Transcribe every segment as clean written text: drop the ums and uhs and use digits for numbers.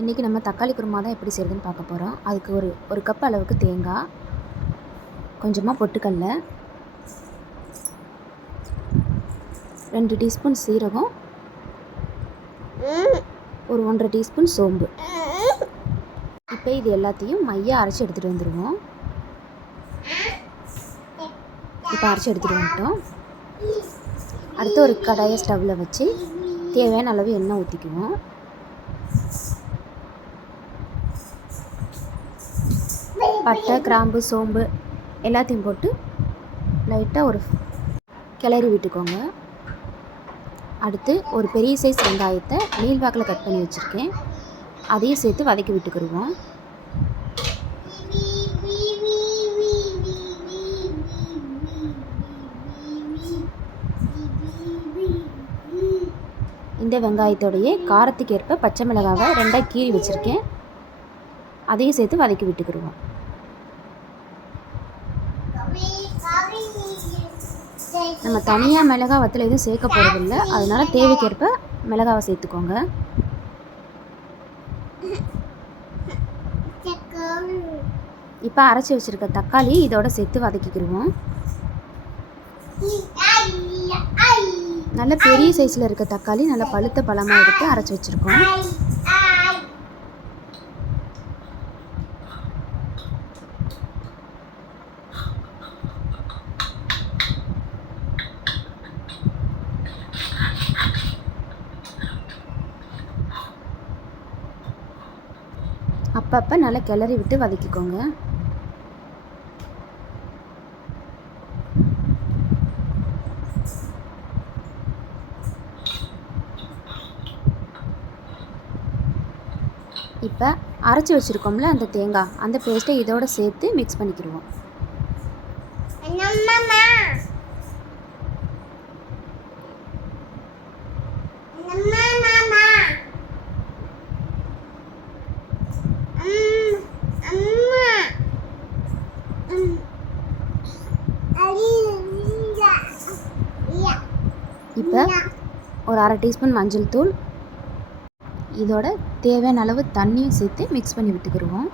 இன்றைக்கி நம்ம தக்காளி குருமா தான் எப்படி செய்கிறதுன்னு பார்க்க போகிறோம். அதுக்கு ஒரு கப் அளவுக்கு தேங்காய், கொஞ்சமாக பொட்டுக்கடல, 2 டீஸ்பூன் சீரகம், ஒரு 1.5 டீஸ்பூன் சோம்பு. இப்போ இது எல்லாத்தையும் மையாக அரைச்சி எடுத்துகிட்டு வந்துடுவோம். இப்போ அரைச்சி எடுத்துகிட்டு வந்துட்டோம். அடுத்து ஒரு கடாயை ஸ்டவ்வில் வச்சு தேவையான அளவு எண்ணெய் ஊற்றிக்குவோம். பட்டை, கிராம்பு, சோம்பு எல்லாத்தையும் போட்டு லைட்டாக ஒரு கிளறி விட்டுக்கோங்க. அடுத்து ஒரு பெரிய சைஸ் வெங்காயத்தை நீள்வாக்கில் கட் பண்ணி வச்சுருக்கேன், அதையும் சேர்த்து வதக்கி விட்டுக்கிடுவோம். இந்த வெங்காயத்தோடையே காரத்துக்கு ஏற்ப பச்சை மிளகாவை 2ஆக கீறி வச்சுருக்கேன், அதையும் சேர்த்து வதக்கி விட்டுக்கிடுவோம். நம்ம தனியாக மிளகாய் வத்தல் எதுவும் சேர்க்க போகிறதில்ல, அதனால் தேவைக்கேற்ப மிளகாவை சேர்த்துக்கோங்க. இப்போ அரைச்சி வச்சுருக்க தக்காளி இதோட சேர்த்து வதக்கிக்கிடுவோம். நல்ல பெரிய சைஸில் இருக்க தக்காளி நல்ல பழுத்த பழமாக எடுத்து அரைச்சி வச்சுருக்கோம். அப்பப்போ நல்லா கிளறி விட்டு வதக்கிக்கோங்க. இப்போ அரைச்சி வச்சுருக்கோம்ல அந்த தேங்காய், அந்த பேஸ்ட்டை இதோட சேர்த்து மிக்ஸ் பண்ணிக்கிடுவோம். இப்போ ஒரு 1/2 டீஸ்பூன் மஞ்சள் தூள், இதோட தேவையான அளவு தண்ணியும் சேர்த்து மிக்ஸ் பண்ணி விட்டுக்கிடுவோம்.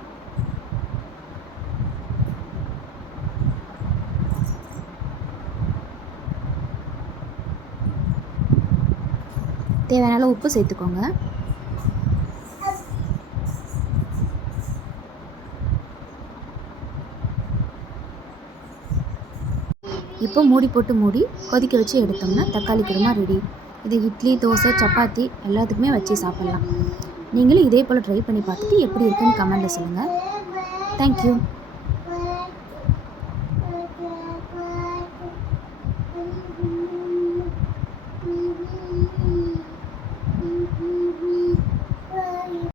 தேவையான அளவு உப்பு சேர்த்துக்கோங்க. இப்போ மூடி போட்டு மூடி கொதிக்க வச்சு எடுத்தோம்னா தக்காளி குருமா ரெடி. இது இட்லி, தோசை, சப்பாத்தி எல்லாத்துக்குமே வச்சு சாப்பிட்லாம். நீங்களும் இதே போல் ட்ரை பண்ணி பார்த்துட்டு எப்படி இருக்குன்னு கமெண்ட்டில் சொல்லுங்கள். தேங்க்யூ.